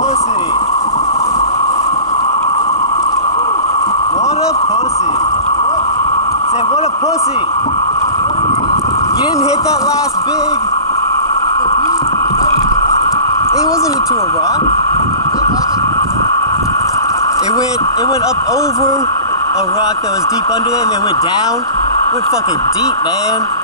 pussy. What a pussy. Say, what a pussy. You didn't hit that last big. It wasn't into a rock. It went up over a rock that was deep under it and then went down. It went fucking deep, man.